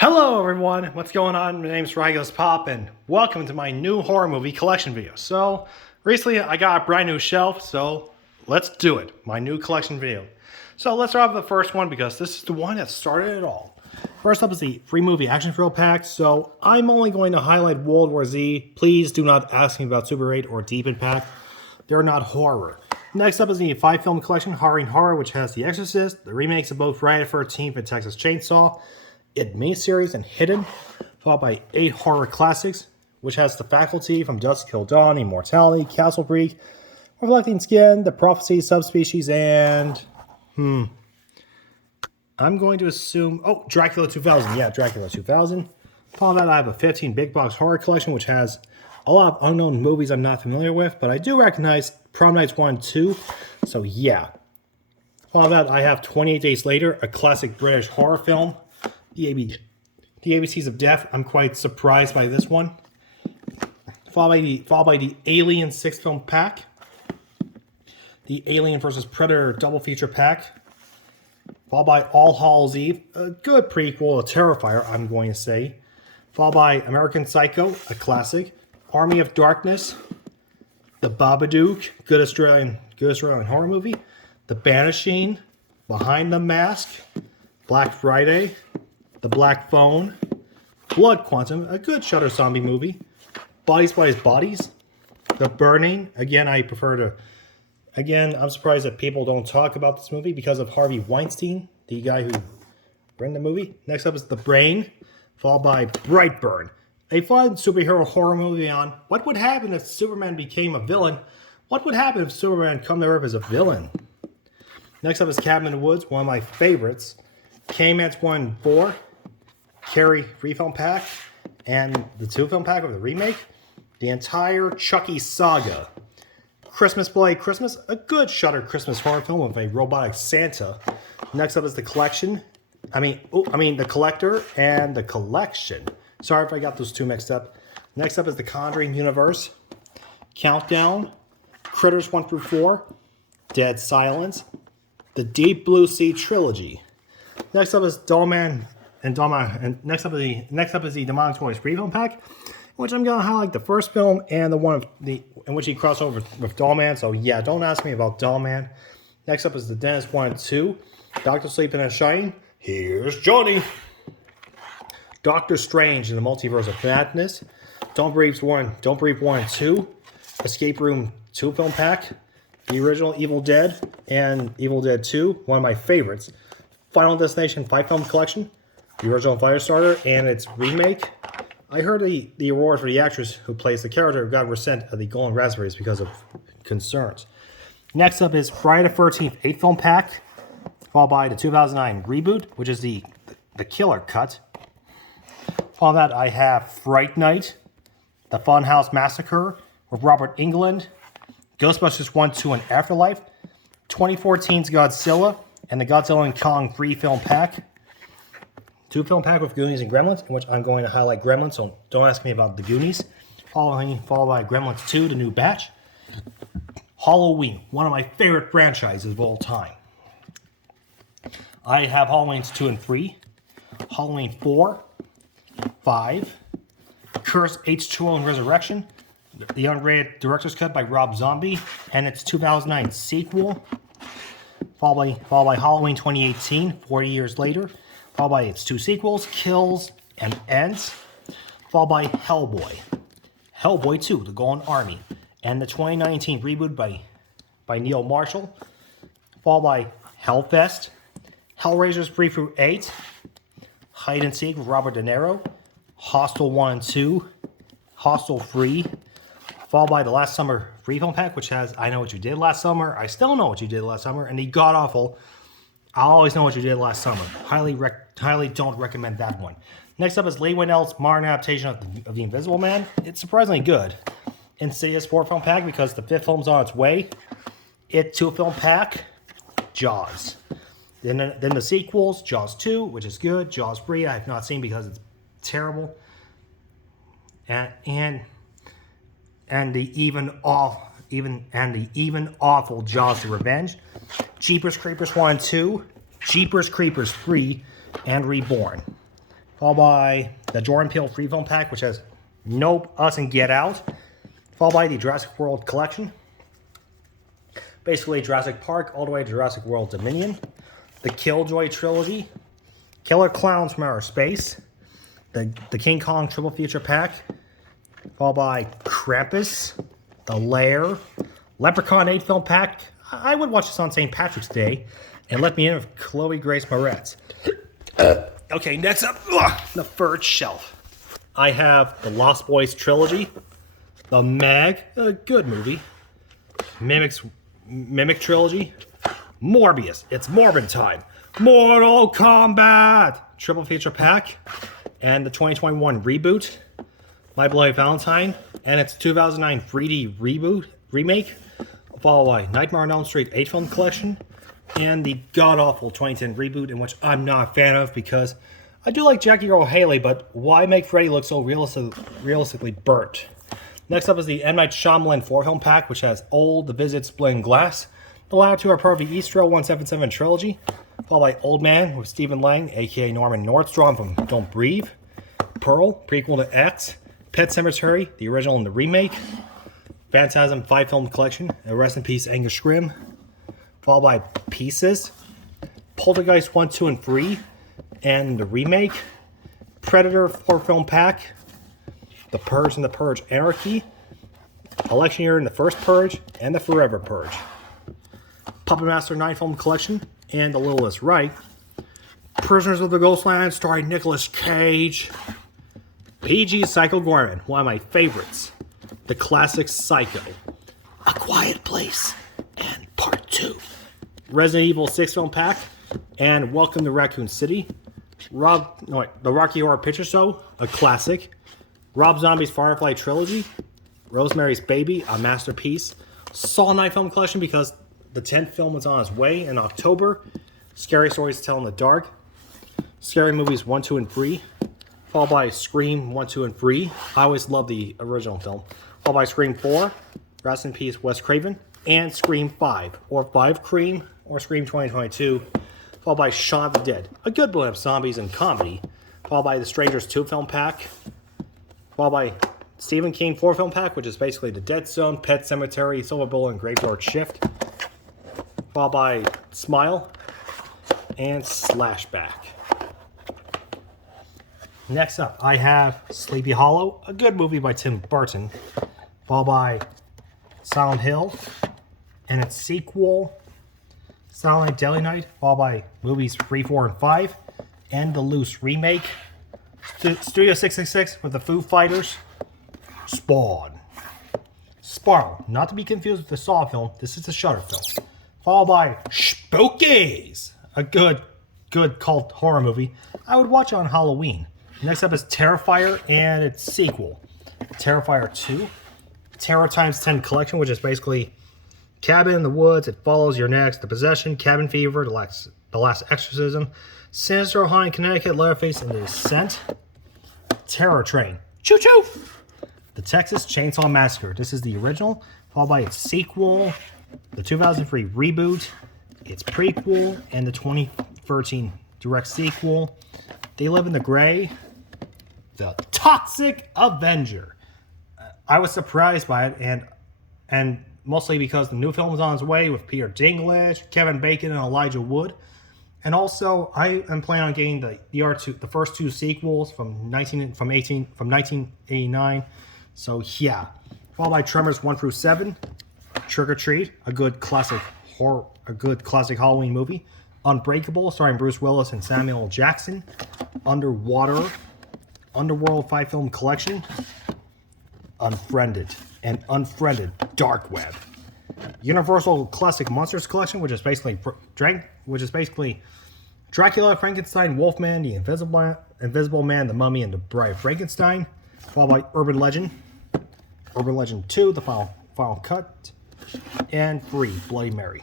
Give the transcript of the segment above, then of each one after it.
Hello everyone, what's going on? My name's Rygos Pop and welcome to my new horror movie collection video. So, recently I got a brand new shelf, so let's do it. My new collection video. So let's start with the first one because this is the one that started it all. First up is the free movie action thrill pack, so I'm only going to highlight World War Z. Please do not ask me about Super 8 or Deep Impact. They're not horror. Next up is the 5-film collection, Halloween Horror, which has The Exorcist, the remakes of both Friday the 13th and Texas Chainsaw, It miniseries and Hidden, followed by 8 horror classics, which has The Faculty, From Dusk Till Dawn, Immortality, Castle Creek, Reflecting Skin, The Prophecy, Subspecies, and I'm going to assume Dracula 2000. Yeah, Dracula 2000. Following that, I have a 15 big box horror collection, which has a lot of unknown movies I'm not familiar with, but I do recognize Prom Nights 1 and 2. So yeah. Following that, I have 28 Days Later, a classic British horror film. The ABCs of Death. I'm quite surprised by this one. Followed by the Alien 6-film pack. The Alien vs. Predator double feature pack. Followed by All Hallows Eve, a good prequel, a Terrifier, I'm going to say. Followed by American Psycho, a classic. Army of Darkness. The Babadook, good Australian horror movie. The Banishing. Behind the Mask. Black Friday. The Black Phone, Blood Quantum, a good Shudder zombie movie, Bodies, Bodies, The Burning. Again, I'm surprised that people don't talk about this movie because of Harvey Weinstein, the guy who ran the movie. Next up is The Brain, followed by Brightburn, a fun superhero horror movie on what would happen if Superman became a villain. What would happen if Superman come to Earth as a villain? Next up is Cabin in the Woods, one of my favorites. K-Mans 1 and 4. Carrie 3-film pack, and the 2-film pack of the remake, the entire Chucky saga. Christmas Play Christmas, a good Shudder Christmas horror film with a robotic Santa. Next up is the collection. The collector and the collection. Sorry if I got those two mixed up. Next up is the Conjuring universe. Countdown, Critters 1 through 4, Dead Silence, the Deep Blue Sea trilogy. Next up is Dollman. And next up is the Demonic Toys 3-film pack, in which I'm gonna highlight the first film and the one in which he crossed over with Dollman. So yeah, don't ask me about Dollman. Next up is the Dentist 1 and 2, Doctor Sleep and The Shining. Here's Johnny. Doctor Strange in the Multiverse of Madness. Don't Breathe 1 and 2, Escape Room 2-film pack, the original Evil Dead and Evil Dead 2, one of my favorites. Final Destination 5-film collection. The original Firestarter and its remake. I heard the award for the actress who plays the character got resent at the Golden Raspberries because of concerns. Next up is Friday the 13th 8-film pack, followed by the 2009 reboot, which is the killer cut. Following that, I have Fright Night, the Funhouse Massacre with Robert Englund, Ghostbusters 1, 2, and Afterlife, 2014's Godzilla, and the Godzilla and Kong 3-film pack. 2-film pack with Goonies and Gremlins, in which I'm going to highlight Gremlins, so don't ask me about the Goonies. Followed by Gremlins 2, The New Batch. Halloween, one of my favorite franchises of all time. I have Halloweens 2 and 3, Halloween 4, 5, Curse H2O and Resurrection, the unrated director's cut by Rob Zombie, and its 2009 sequel. Followed by Halloween 2018, 40 years later. Followed by its 2 sequels, Kills and Ends. Followed by Hellboy. Hellboy 2, The Golden Army. And the 2019 reboot by Neil Marshall. Followed by Hellfest. Hellraisers 3 through 8. Hide and Seek with Robert De Niro. Hostel 1 and 2. Hostel 3. Followed by the Last Summer 3-film pack, which has I Know What You Did Last Summer, I Still Know What You Did Last Summer, and the god-awful I'll Always Know What You Did Last Summer. Highly don't recommend that one. Next up is Leigh Whannell's modern adaptation of The Invisible Man. It's surprisingly good. Insidious 4-film pack because the 5th film's on its way. It 2-film pack, Jaws. Then the sequels, Jaws 2, which is good. Jaws 3, I have not seen because it's terrible. And the even awful Jaws: The Revenge, Jeepers Creepers 1 and 2, Jeepers Creepers 3, and Reborn. followed by the Jordan Peele free film pack, which has Nope, Us, and Get Out, followed by the Jurassic World collection. Basically, Jurassic Park all the way to Jurassic World Dominion. The Killjoy trilogy, Killer Clowns from Outer Space, the King Kong triple feature pack, followed by Krampus, The Lair, Leprechaun 8 film pack. I would watch this on St. Patrick's Day, and Let Me In with Chloe Grace Moretz. Okay, next up, the third shelf. I have the Lost Boys trilogy, the Meg, a good movie, Mimic trilogy, Morbius, it's Morbin time, Mortal Kombat triple feature pack, and the 2021 reboot, My Bloody Valentine, and its 2009 3D remake, followed by Nightmare on Elm Street 8 film collection, and the god-awful 2010 reboot, in which I'm not a fan of because I do like Jackie Earle Haley, but why make Freddy look so realistically burnt? Next up is the M. Night Shyamalan 4-film pack, which has Old, The Visit, Split, and Glass. The latter two are part of the East Row 177 trilogy, followed by Old Man with Stephen Lang, a.k.a. Norman Nordstrom from Don't Breathe, Pearl, prequel to X, Pet Sematary, the original and the remake, Phantasm 5-film collection, and Rest in Peace Angus Scrimm, followed by Pieces, Poltergeist 1, 2, and 3, and the remake, Predator 4-film pack, The Purge and the Purge Anarchy, Election Year and the First Purge, and the Forever Purge, Puppet Master 9-film collection, and The Littlest Right, Prisoners of the Ghostland starring Nicolas Cage, PG's Psycho Gorman, one of my favorites, the classic Psycho, A Quiet Place, and Part 2, Resident Evil 6-film pack, and Welcome to Raccoon City, the Rocky Horror Picture Show, a classic, Rob Zombie's Firefly Trilogy, Rosemary's Baby, a masterpiece, Saw 9 film collection because the 10th film is on its way in October, Scary Stories to Tell in the Dark, Scary Movies 1, 2, and 3, followed by Scream 1, 2, and 3. I always love the original film. Followed by Scream 4, Rest in Peace Wes Craven, and Scream 5, or 5 Cream, or Scream 2022, followed by Shaun of the Dead, a good blend of zombies and comedy, followed by The Strangers 2 film pack, followed by Stephen King 4 film pack, which is basically The Dead Zone, Pet Sematary, Silver Bullet, and Graveyard Shift, followed by Smile, and Slashback. Next up, I have Sleepy Hollow, a good movie by Tim Burton, followed by Silent Hill, and its sequel, Silent Night, Deadly Night, followed by movies 3, 4, and 5, and the Loose remake, Studio 666 with the Foo Fighters, Spawn, Sparrow, not to be confused with the Saw film, this is the Shudder film, followed by Spookies, a good cult horror movie I would watch on Halloween. Next up is Terrifier and its sequel, Terrifier 2, Terror Times 10 collection, which is basically Cabin in the Woods, It Follows, You're Next, The Possession, Cabin Fever, The Last Exorcism, Sinister Haunting Connecticut, Leatherface, and The Ascent, Terror Train, Choo Choo, The Texas Chainsaw Massacre. This is the original, followed by its sequel, the 2003 reboot, its prequel, and the 2013 direct sequel, They Live in the Gray, The Toxic Avenger. I was surprised by it, and mostly because the new film is on its way with Peter Dinklage, Kevin Bacon, and Elijah Wood. And also, I am planning on getting the first two sequels from 1989. So yeah, followed by Tremors 1 through 7, Trick or Treat, a good classic Halloween movie, Unbreakable, starring Bruce Willis and Samuel L. Jackson, Underwater, Underworld 5 film collection, Unfriended, and Unfriended Dark Web, Universal Classic Monsters collection, which is basically Dracula, Frankenstein, Wolfman, the Invisible Man, the Mummy, and the Bride of Frankenstein, followed by Urban Legend 2, the final cut, and 3, Bloody Mary,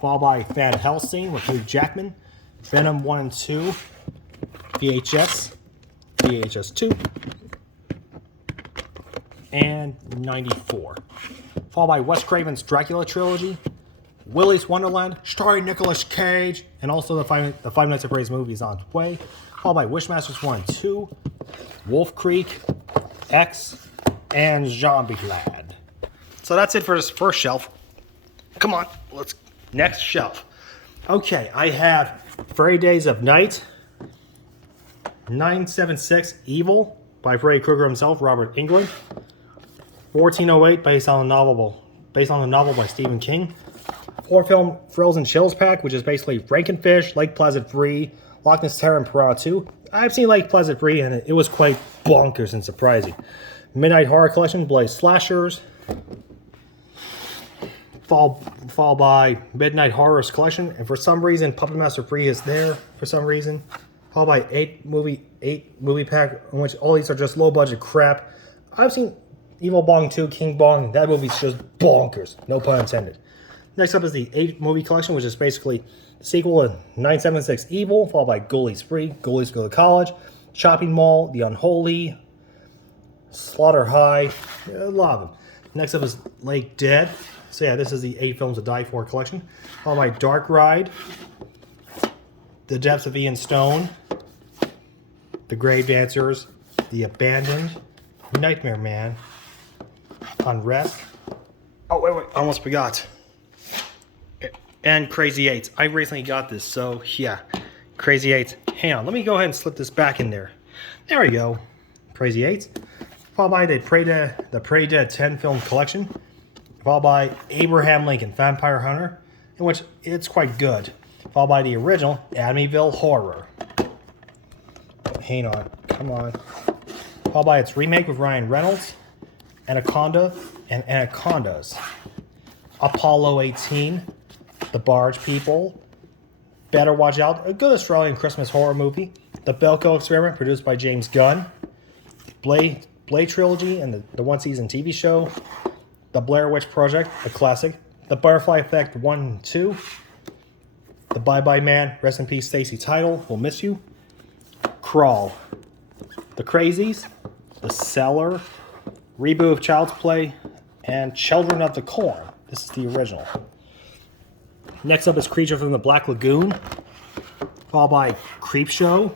followed by Van Helsing with Hugh Jackman, Venom 1 and 2, VHS 2, and 94. Followed by Wes Craven's Dracula trilogy, Willy's Wonderland, starring Nicolas Cage, and also the Five Nights at Freddy's movie is on its way. Followed by Wishmasters 1 and 2, Wolf Creek, X, and Zombieland. So that's it for this first shelf. Come on, let's next shelf. Okay, I have 30 Days of Night, 976 Evil by Freddy Krueger himself, Robert Englund, 1408 based on a novel by Stephen King, 4-film Thrills and Chills pack, which is basically Frankenfish, Lake Placid 3, Loch Ness Terror, and Piranha 2. I've seen Lake Placid 3 and it was quite bonkers and surprising. Midnight Horror Collection, Bloody Slashers, followed by Midnight Horrors Collection, and for some reason Puppet Master 3 is there for some reason. Followed by 8 movie pack, in which all these are just low budget crap. I've seen Evil Bong 2, King Bong. That movie's just bonkers, no pun intended. Next up is the 8 movie collection, which is basically the sequel to 976 Evil, followed by Ghoulies 3, Ghoulies Go to College, Shopping Mall, The Unholy, Slaughter High, a lot of them. Next up is Lake Dead. So yeah, this is the 8 Films to Die For collection. Followed by Dark Ride, The Depths of Ian Stone, The Grave Dancers, The Abandoned, Nightmare Man, Unrest. Oh, wait, I almost forgot. And Crazy 8. I recently got this, so yeah. Crazy 8. Hang on, let me go ahead and slip this back in there. There we go. Crazy 8. Followed by the Prey Dead 10 film collection. Followed by Abraham Lincoln, Vampire Hunter, in which it's quite good. Followed by the original Amityville Horror. Hang on, come on. Followed by its remake with Ryan Reynolds, Anaconda and Anacondas. Apollo 18, The Barge People, Better Watch Out, a good Australian Christmas horror movie. The Belko Experiment, produced by James Gunn. Blade Trilogy and the one-season TV show. The Blair Witch Project, a classic. The Butterfly Effect 1 and 2. The Bye Bye Man, rest in peace Stacy Tidal, we'll miss you. Crawl. The Crazies, The Cellar, reboot of Child's Play, and Children of the Corn. This is the original. Next up is Creature from the Black Lagoon, followed by Creepshow,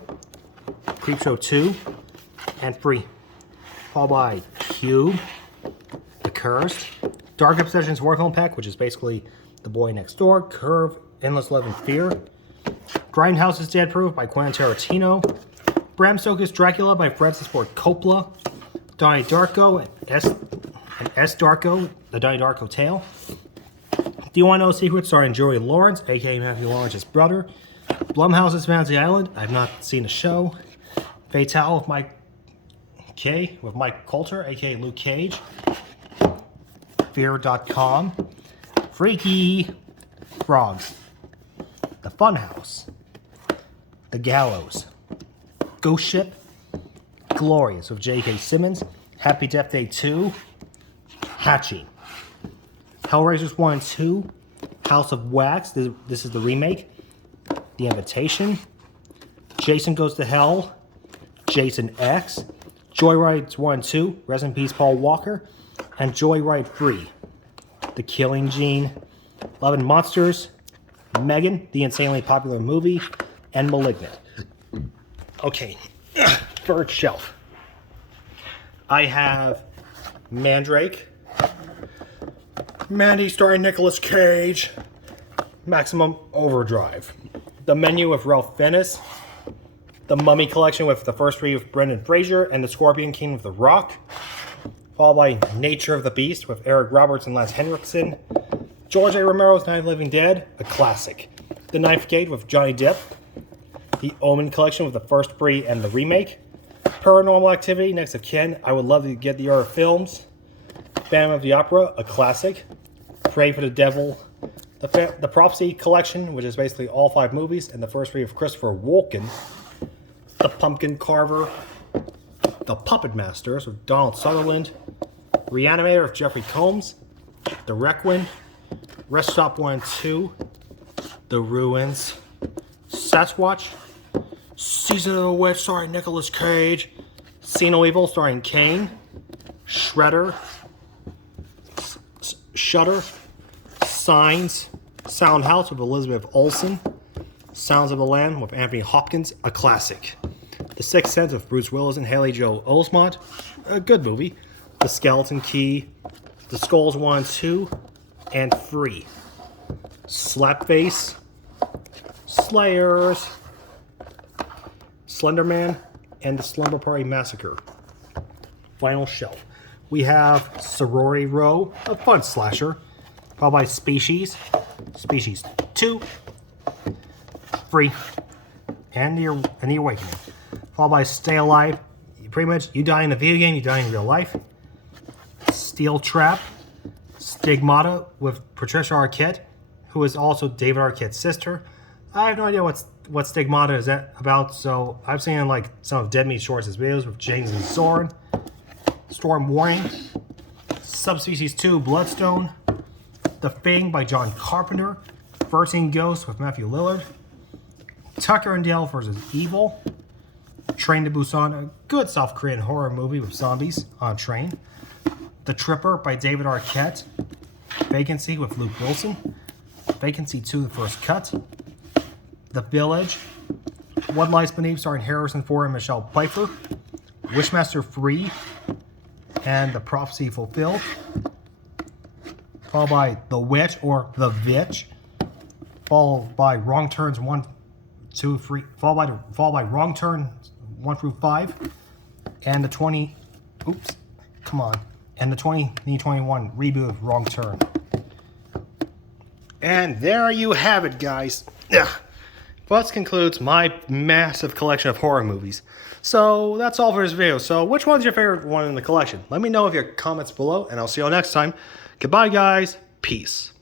Creepshow 2, and 3. Followed by Cube, The Cursed, Dark Obsessions War Film Pack, which is basically The Boy Next Door, Curve, Endless Love and Fear, Grindhouse is Dead Proof by Quentin Tarantino, Bram Stoker's Dracula by Francis Ford Coppola, Donnie Darko and S. Darko, The Donnie Darko Tale, Do You Want to Know a Secret starring Joey Lawrence, aka Matthew Lawrence's brother, Blumhouse's Fantasy Island, I've not seen the show, Fatale with Mike Coulter, aka Luke Cage, Fear.com, Freaky Frogs, The Funhouse, The Gallows, Ghost Ship, Glorious with J.K. Simmons, Happy Death Day 2, Hatching, Hellraisers 1 and 2, House of Wax, this is the remake, The Invitation, Jason Goes to Hell, Jason X, Joyride 1 and 2, rest in peace Paul Walker, and Joyride 3, The Killing Gene, Love and Monsters, Megan, the insanely popular movie, and Malignant. Okay, third shelf. I have Mandrake, Mandy starring Nicolas Cage, Maximum Overdrive, The Menu with Ralph Fiennes, The Mummy Collection with the first 3 with Brendan Fraser, and The Scorpion King with The Rock, followed by Nature of the Beast with Eric Roberts and Lance Henriksen, George A. Romero's Night of the Living Dead, a classic, The Ninth Gate with Johnny Depp, The Omen Collection with the first 3 and the remake, Paranormal Activity, Next of Kin, I Would Love to Get the Other Films, Phantom of the Opera, a classic, Pray for the Devil, the Prophecy Collection, which is basically all 5 movies, and the first 3 of Christopher Walken, The Pumpkin Carver, The Puppet Masters with Donald Sutherland, Reanimator of Jeffrey Combs, The Requiem, Rest Stop 1 and 2, The Ruins, Sasquatch, Season of the Witch starring Nicolas Cage, See No Evil starring Kane, Shredder, Shudder, Signs, Sound House with Elizabeth Olsen. Sounds of the Lamb with Anthony Hopkins, a classic. The Sixth Sense with Bruce Willis and Haley Joel Osment, a good movie. The Skeleton Key, The Skulls 1, 2, and 3. Slapface, Slayers, Slender Man, and The Slumber Party Massacre. Final shelf. We have Sorority Row, a fun slasher, followed by Species, Species 2, 3, and the Awakening. Followed by Stay Alive. Pretty much, you die in the video game, you die in real life. Steel Trap, Stigmata with Patricia Arquette, who is also David Arquette's sister. I have no idea what Stigmata is about, so I've seen like some of Dead Meat Shorts' videos with James and Soren. Storm Warning, Subspecies 2, Bloodstone, The Thing by John Carpenter, First Seen Ghost with Matthew Lillard, Tucker and Dale vs. Evil, Train to Busan, a good South Korean horror movie with zombies on a train, The Tripper by David Arquette, Vacancy with Luke Wilson, Vacancy 2, The First Cut, The Village, What Lies Beneath starring Harrison Ford and Michelle Pfeiffer, Wishmaster 3, and The Prophecy Fulfilled, followed by The Witch or The Vitch, followed by Wrong Turns 1, 2, 3, followed by Wrong Turn 1 through 5, and the 2021 reboot of Wrong Turn. And there you have it, guys. Ugh. That concludes my massive collection of horror movies. So that's all for this video. So which one's your favorite one in the collection? Let me know in your comments below, and I'll see you all next time. Goodbye, guys. Peace.